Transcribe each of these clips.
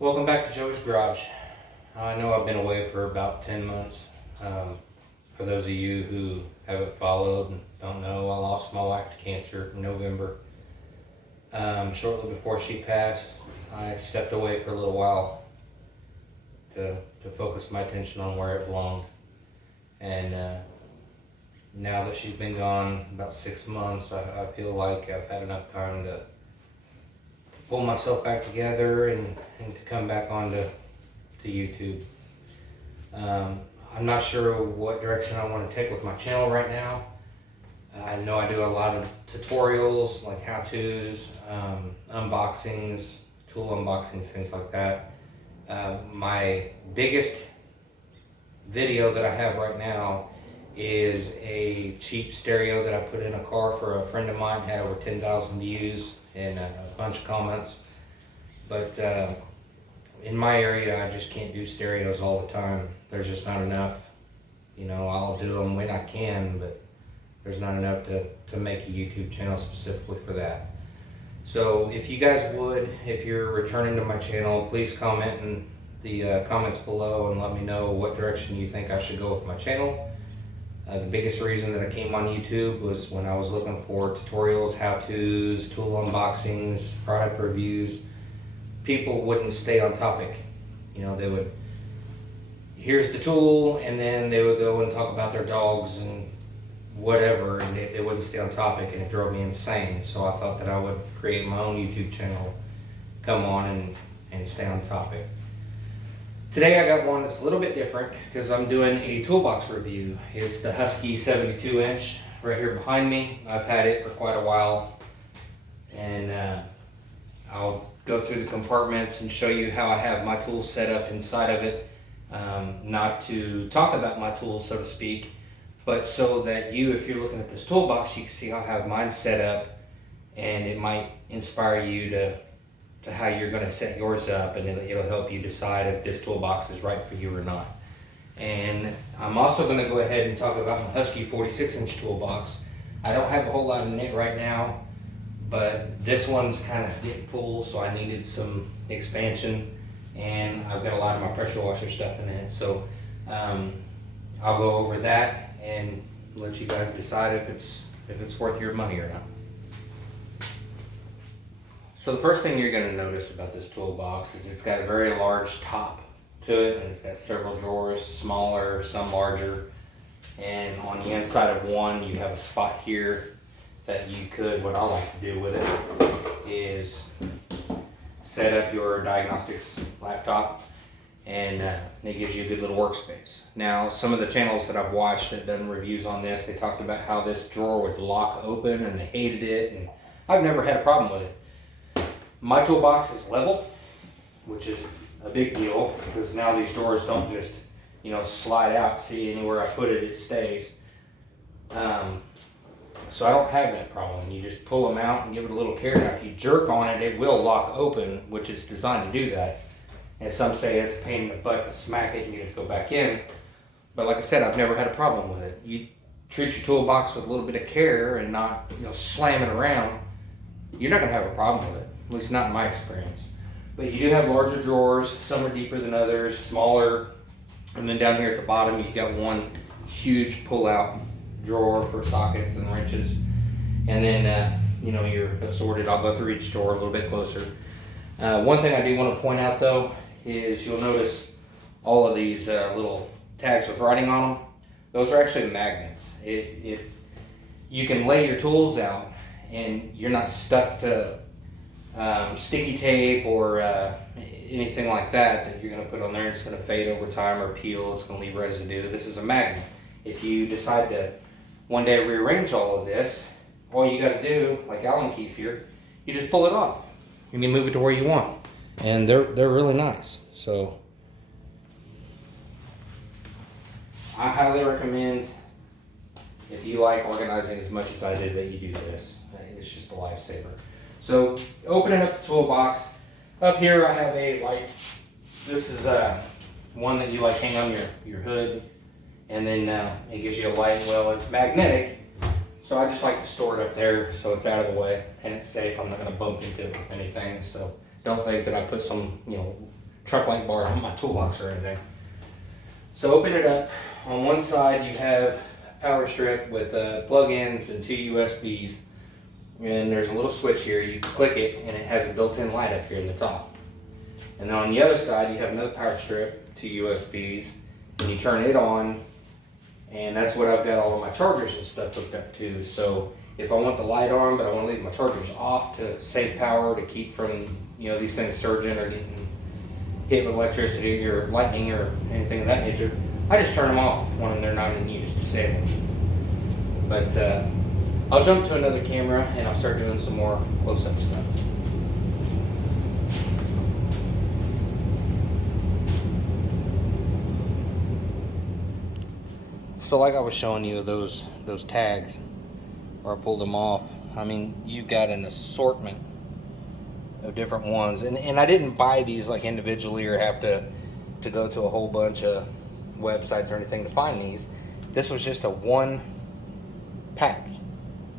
Welcome back to Joey's Garage. I know I've been away for about 10 months. For those of you who haven't followed and don't know, I lost my wife to cancer in November. Shortly before she passed, I stepped away for a little while to focus my attention on where it belonged. And now that she's been gone about 6 months, I feel like I've had enough time to pull myself back together and to come back onto YouTube. I'm not sure what direction I want to take with my channel right now. I know I do a lot of tutorials like how-tos, unboxings, tool unboxings, things like that. My biggest video that I have right now is a cheap stereo that I put in a car for a friend of mine. Had over 10,000 views and a bunch of comments. But in my area, I just can't do stereos all the time. There's just not enough. You know, I'll do them when I can, but there's not enough to make a YouTube channel specifically for that. So if you guys would, if you're returning to my channel, please comment in the comments below and let me know what direction you think I should go with my channel. The biggest reason that I came on YouTube was when I was looking for tutorials, how-tos, tool unboxings, product reviews. People wouldn't stay on topic. You know, they would, here's the tool, and then they would go and talk about their dogs and whatever, and they wouldn't stay on topic, and it drove me insane. So I thought that I would create my own YouTube channel, come on and stay on topic. Today I got one that's a little bit different because I'm doing a toolbox review. It's the Husky 72 inch right here behind me. I've had it for quite a while, and I'll go through the compartments and show you how I have my tools set up inside of it. Not to talk about my tools, so to speak, but so that you, if you're looking at this toolbox, you can see how I have mine set up, and it might inspire you to how you're going to set yours up, and it'll help you decide if this toolbox is right for you or not. And I'm also going to go ahead and talk about my Husky 46 inch toolbox. I don't have a whole lot in it right now, but this one's kind of getting full, so I needed some expansion, and I've got a lot of my pressure washer stuff in it. So I'll go over that and let you guys decide if it's worth your money or not. So the first thing you're going to notice about this toolbox is it's got a very large top to it, and it's got several drawers, smaller, some larger. And on the inside of one, you have a spot here that you could, what I like to do with it is set up your diagnostics laptop, and it gives you a good little workspace. Now, some of the channels that I've watched that done reviews on this, they talked about how this drawer would lock open and they hated it, and I've never had a problem with it. My toolbox is level, which is a big deal because now these drawers don't just, you know, slide out. See, anywhere I put it, it stays. So I don't have that problem. You just pull them out and give it a little care. Now, if you jerk on it, it will lock open, which is designed to do that. And some say it's a pain in the butt to smack it and you have to go back in. But like I said, I've never had a problem with it. You treat your toolbox with a little bit of care and not, you know, slam it around, you're not going to have a problem with it. At least not in my experience. But you do have larger drawers. Some are deeper than others, smaller. And then down here at the bottom, you got one huge pull-out drawer for sockets and wrenches. And then, you know, you're assorted. I'll go through each drawer a little bit closer. One thing I do want to point out, though, is you'll notice all of these little tags with writing on them. Those are actually magnets. You can lay your tools out, and you're not stuck to sticky tape or anything like that you're going to put on there. It's going to fade over time or peel. It's going to leave residue. This is a magnet. If you decide to one day rearrange all of this, all you got to do, like Allen keys here, you just pull it off. You can move it to where you want, and they're really nice. So I highly recommend, if you like organizing as much as I do, that you do this. It's just a lifesaver. So opening up the toolbox, up here I have a light. This is one that you like hang on your hood, and then it gives you a light. Well, it's magnetic, so I just like to store it up there so it's out of the way and it's safe. I'm not going to bump into anything. So don't think that I put some, truck light bar on my toolbox or anything. So open it up. On one side you have a power strip with plug-ins and 2 USBs. And there's a little switch here. You click it and it has a built-in light up here in the top. And then on the other side you have another power strip, 2 USBs, and you turn it on, and that's what I've got all of my chargers and stuff hooked up to. So if I want the light on but I want to leave my chargers off to save power, to keep from, you know, these things surging or getting hit with electricity or lightning or anything of that nature, I just turn them off when they're not in use to save them. But I'll jump to another camera and I'll start doing some more close-up stuff. So like I was showing you those tags where I pulled them off, I mean, you've got an assortment of different ones. And I didn't buy these like individually or have to go to a whole bunch of websites or anything to find these. This was just a one pack.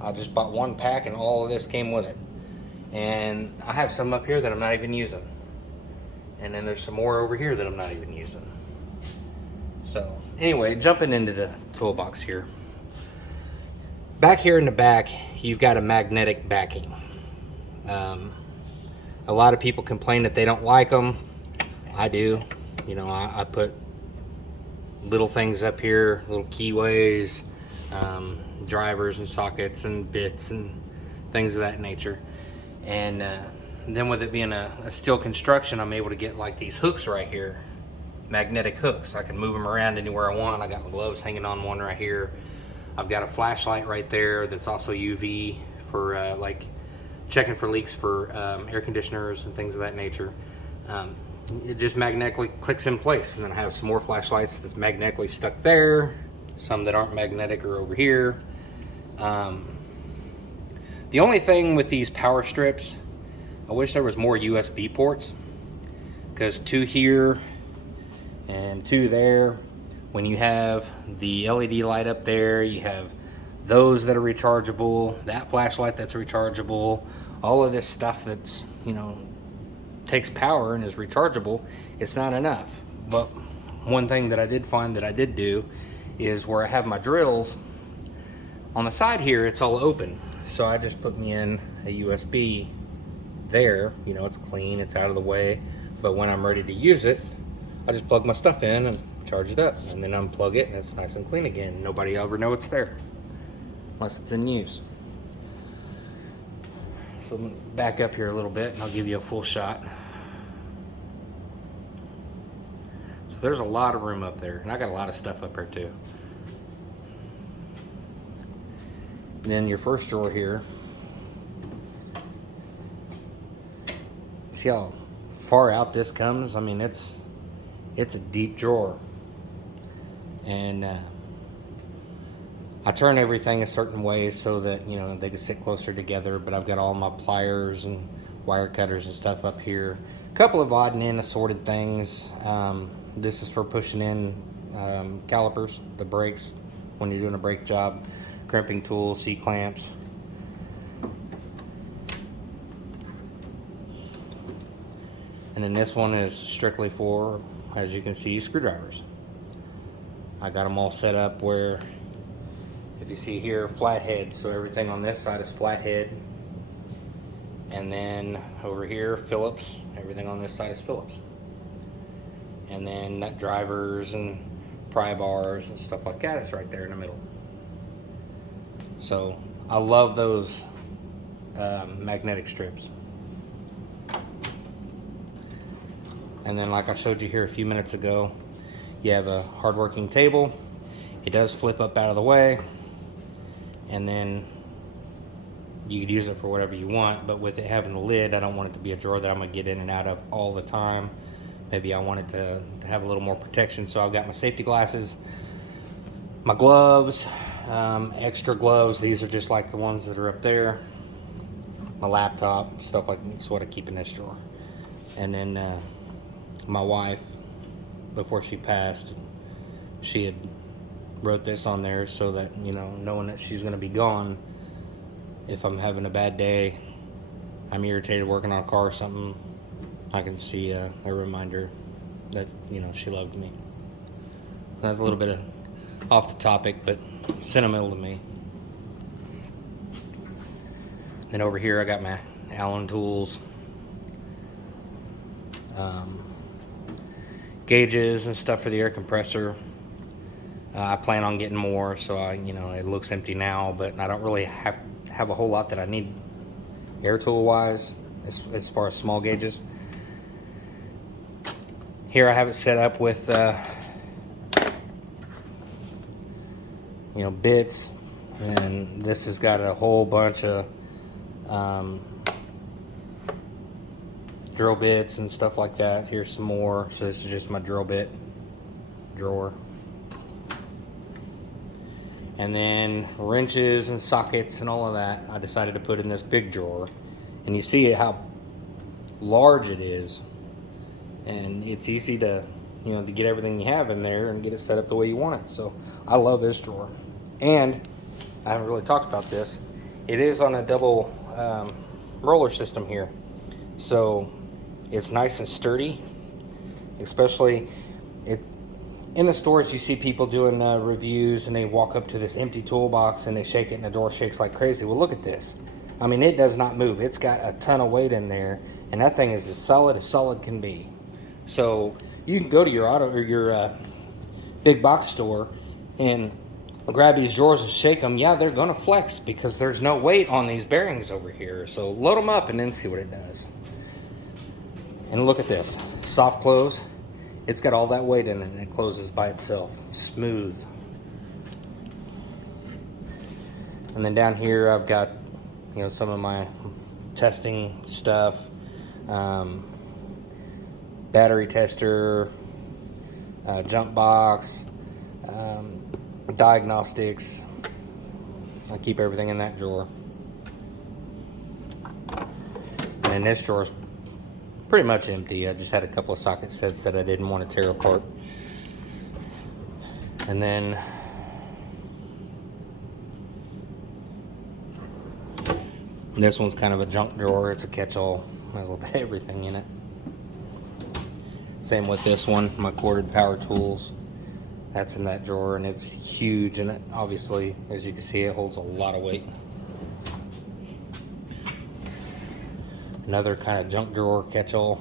I just bought one pack and all of this came with it. And I have some up here that I'm not even using. And then there's some more over here that I'm not even using. So anyway, jumping into the toolbox here. Back here in the back, you've got a magnetic backing. A lot of people complain that they don't like them. I do. You know, I put little things up here, little keyways, drivers and sockets and bits and things of that nature. And then with it being a steel construction, I'm able to get like these hooks right here, magnetic hooks. I can move them around anywhere I want. I got my gloves hanging on one right here. I've got a flashlight right there that's also UV for like checking for leaks for air conditioners and things of that nature. It just magnetically clicks in place. And then I have some more flashlights that's magnetically stuck there. Some that aren't magnetic are over here. The only thing with these power strips, I wish there was more USB ports, because 2 here and 2 there. When you have the LED light up there, you have those that are rechargeable, that flashlight that's rechargeable, all of this stuff that's, you know, takes power and is rechargeable. It's not enough. But one thing that I did find that I did do is where I have my drills on the side here, it's all open. So I just put me in a USB there. You know, it's clean, it's out of the way. But when I'm ready to use it, I just plug my stuff in and charge it up, and then unplug it and it's nice and clean again. Nobody will ever know it's there unless it's in use. So I'm gonna back up here a little bit and I'll give you a full shot. So there's a lot of room up there, and I got a lot of stuff up there too. And then your first drawer here, see how far out this comes? I mean, it's a deep drawer. And I turn everything a certain way so that, you know, they can sit closer together, but I've got all my pliers and wire cutters and stuff up here. A couple of odd and end assorted things. This is for pushing in calipers, the brakes, when you're doing a brake job, crimping tools, C-clamps. And then this one is strictly for, as you can see, screwdrivers. I got them all set up where, if you see here, flathead. So everything on this side is flathead. And then over here, Phillips. Everything on this side is Phillips. And then nut drivers and pry bars and stuff like that is right there in the middle. So I love those magnetic strips. And then, like I showed you here a few minutes ago, you have a hard-working table. It does flip up out of the way, and then you could use it for whatever you want. But with it having the lid, I don't want it to be a drawer that I'm gonna get in and out of all the time. Maybe I want it to have a little more protection. So I've got my safety glasses, my gloves, extra gloves. These are just like the ones that are up there. My laptop, stuff like that's what I keep in this drawer. And then my wife, before she passed, she had wrote this on there so that, you know, knowing that she's going to be gone, if I'm having a bad day, I'm irritated working on a car or something, I can see a reminder that, you know, she loved me. That's a little bit of off the topic, but sentimental to me. Then over here I got my Allen tools, gauges and stuff for the air compressor. I plan on getting more, so it looks empty now, but I don't really have a whole lot that I need air tool wise as far as small gauges. Here I have it set up with bits, and this has got a whole bunch of drill bits and stuff like that. Here's some more. So this is just my drill bit drawer. And then wrenches and sockets and all of that I decided to put in this big drawer. And you see how large it is. And it's easy to get everything you have in there and get it set up the way you want it. So I love this drawer. And I haven't really talked about this. It is on a double roller system here. So it's nice and sturdy. Especially in the stores, you see people doing reviews and they walk up to this empty toolbox and they shake it and the door shakes like crazy. Well, look at this. I mean, it does not move. It's got a ton of weight in there, and that thing is as solid can be. So you can go to your auto or your big box store and grab these drawers and shake them. Yeah, they're gonna flex because there's no weight on these bearings over here. So load them up and then see what it does. And look at this, soft close. It's got all that weight in it and it closes by itself, smooth. And then down here I've got some of my testing stuff, battery tester, jump box, diagnostics. I keep everything in that drawer. And then this drawer's pretty much empty. I just had a couple of socket sets that I didn't want to tear apart. And then this one's kind of a junk drawer. It's a catch-all. Has a little bit of everything in it. Same with this one, my corded power tools. That's in that drawer, and it's huge, and it obviously, as you can see, it holds a lot of weight. Another kind of junk drawer catch-all.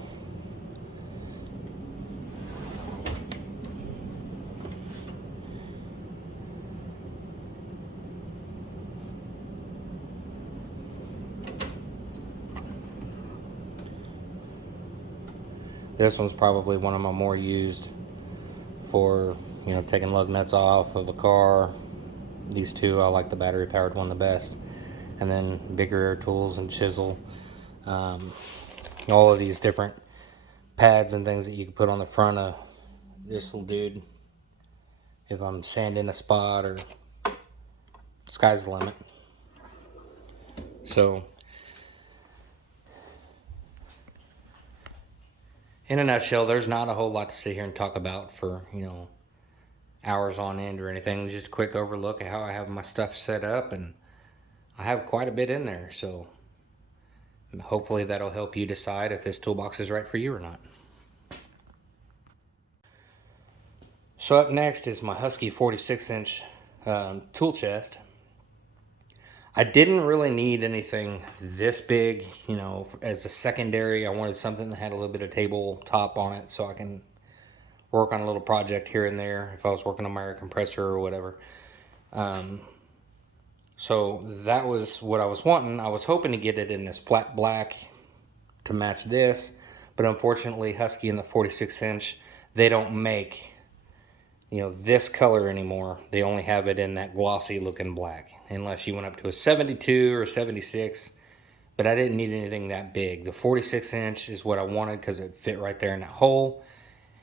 This one's probably one of my more used for, taking lug nuts off of a car. These two, I like the battery powered one the best. And then bigger air tools and chisel. All of these different pads and things that you can put on the front of this little dude if I'm sanding a spot, or sky's the limit. So in a nutshell, there's not a whole lot to sit here and talk about for hours on end or anything. Just a quick overlook at how I have my stuff set up, and I have quite a bit in there, so hopefully that'll help you decide if this toolbox is right for you or not. So up next is my Husky 46-inch tool chest. I didn't really need anything this big, as a secondary. I wanted something that had a little bit of tabletop on it so I can work on a little project here and there if I was working on my air compressor or whatever. So that was what I was wanting. I was hoping to get it in this flat black to match this, but unfortunately Husky in the 46-inch, they don't make this color anymore. They only have it in that glossy looking black, unless you went up to a 72 or 76, but I didn't need anything that big. The 46-inch is what I wanted because it fit right there in that hole,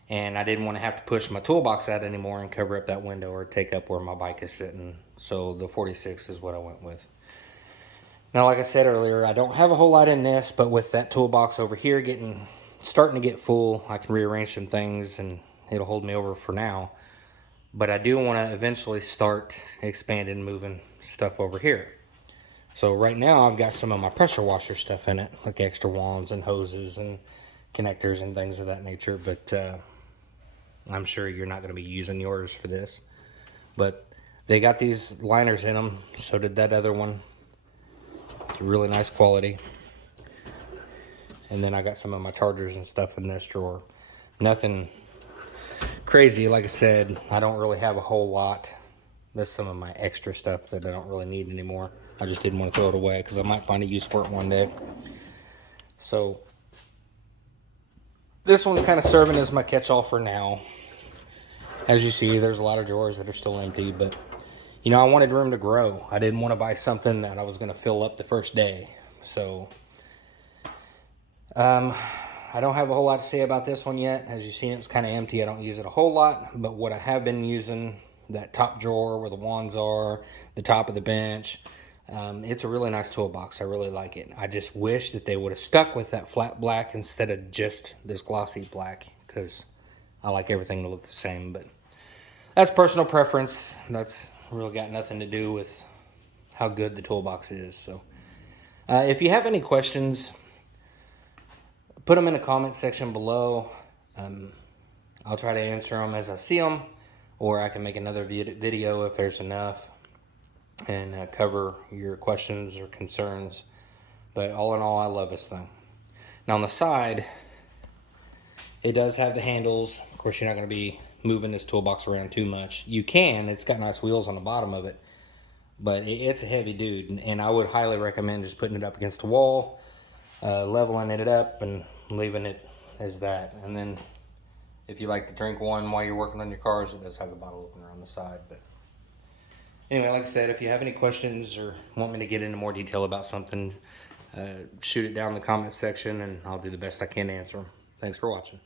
and I didn't want to have to push my toolbox out anymore and cover up that window or take up where my bike is sitting. So the 46 is what I went with. Now, like I said earlier, I don't have a whole lot in this, but with that toolbox over here starting to get full, I can rearrange some things and it'll hold me over for now. But I do want to eventually start expanding, moving stuff over here. So right now I've got some of my pressure washer stuff in it, like extra wands and hoses and connectors and things of that nature, but I'm sure you're not going to be using yours for this. But they got these liners in them, so did that other one. It's really nice quality. And then I got some of my chargers and stuff in this drawer. Nothing crazy. Like I said, I don't really have a whole lot. That's some of my extra stuff that I don't really need anymore. I just didn't want to throw it away because I might find a use for it one day. So this one's kind of serving as my catch-all for now. As you see, there's a lot of drawers that are still empty, but you know, I wanted room to grow. I didn't want to buy something that I was going to fill up the first day. So I don't have a whole lot to say about this one yet. As you've seen, it's kind of empty. I don't use it a whole lot, but what I have been using, that top drawer where the wands are, the top of the bench, it's a really nice toolbox. I really like it. I just wish that they would have stuck with that flat black instead of just this glossy black, because I like everything to look the same. But that's personal preference. That's really got nothing to do with how good the toolbox is. So if you have any questions, put them in the comment section below. I'll try to answer them as I see them, or I can make another video if there's enough and cover your questions or concerns. But all in all, I love this thing. Now on the side, it does have the handles. Of course, you're not going to be moving this toolbox around too much. You can. It's got nice wheels on the bottom of it, but it's a heavy dude, and I would highly recommend just putting it up against the wall, leveling it up and leaving it as that. And then if you like to drink one while you're working on your cars, it does have the bottle opener on the side. But anyway, like I said, if you have any questions or want me to get into more detail about something, shoot it down in the comment section and I'll do the best I can to answer them. Thanks for watching.